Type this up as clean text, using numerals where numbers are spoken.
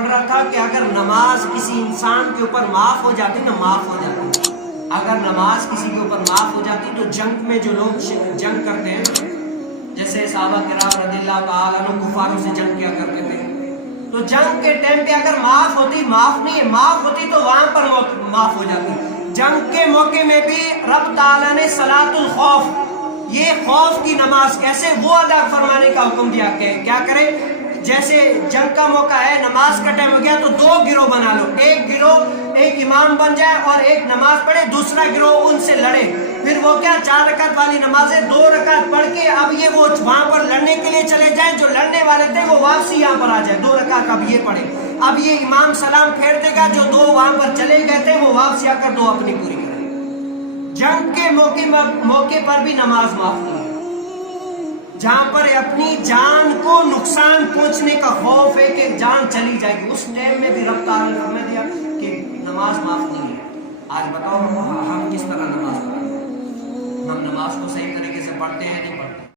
پڑھ رہا تھا کہ اگر نماز کسی انسان کے اوپر معاف ہو جاتی نا، معاف ہو جاتی، اگر نماز کسی کے اوپر معاف ہو جاتی تو جنگ میں جو لوگ جنگ کرتے ہیں، جیسے صحابہ کرام رضی اللہ تعالیٰ عنہ کفاروں سے جنگ کیا کرتے تھے، تو جنگ کے ٹائم پہ اگر معاف ہوتی، معاف نہیں ہے، معاف ہوتی تو وہاں پر معاف ہو جاتی۔ جنگ کے موقع میں بھی رب تعالیٰ نے صلاۃ الخوف، یہ خوف کی نماز کیسے وہ ادا فرمانے کا حکم دیا کہ کیا کرے، جیسے جنگ کا موقع ہے، نماز کا ٹائم ہو گیا تو دو گروہ بنا لو، ایک گروہ ایک امام بن جائے اور ایک نماز پڑھے، دوسرا گروہ ان سے لڑے، پھر وہ کیا 4 رکعت والی نمازیں 2 رکعت پڑھ کے اب یہ وہ وہاں پر لڑنے کے لیے چلے جائیں، جو لڑنے والے تھے وہ واپسی یہاں پر آ جائے، 2 رکعت اب یہ پڑھے، اب یہ امام سلام پھیر دے گا، جو 2 وہاں پر چلے گئے تھے وہ واپسی آ کر 2 اپنی پوری کریں۔ جنگ کے موقع پر بھی نماز معاف نہیں ہے، جہاں پر اپنی جان کو نقصان پہنچنے کا خوف ہے کہ جان چلی جائے گی، اس ٹائم میں بھی رب تعالیٰ نے فرما دیا کہ نماز معاف نہیں ہے۔ آج بتاؤ ہم کس طرح نماز پڑھیں؟ ہم نماز کو صحیح طریقے سے پڑھتے ہیں نہیں پڑھتے؟